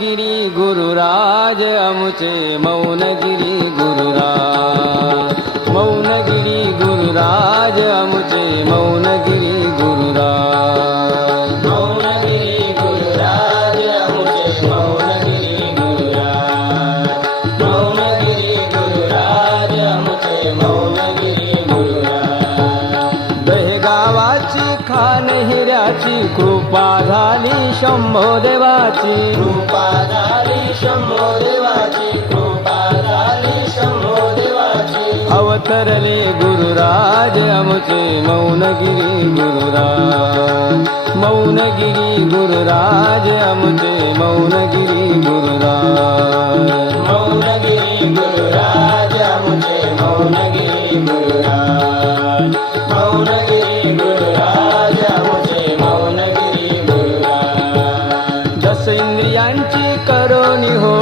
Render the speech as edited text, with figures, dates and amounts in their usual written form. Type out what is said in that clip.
गिरी गुरुराज अमुचे मौनगिरी गुरुराज, मौनगिरी गुरुराज अमुचे मौनगिरी गुरुराज, मौनगिरी गुरुराज अमुचे मौनगिरी गुरुराज, मौनगिरी गुरुराज अमुचे मौनगिरी गुरुराज. दहेगावाची खान हिऱ्याची कृपा झाली शंभो देवाची, कृपा झाली शंभो देवाची, कृपा झाली शंभो देवाची. अवतरले गुरुराज अमुचे मौनगिरी गुरुराज, मौनगिरी गुरुराज अमुचे मौनगिरी गुरुराज, मौनगिरी गुरुराज अमुचे मौनगिरी गुरुराज, मौनगिरी गुरुराज अमुचे मौनगिरी गुरुराज. दस इंद्रियांची करोनी हो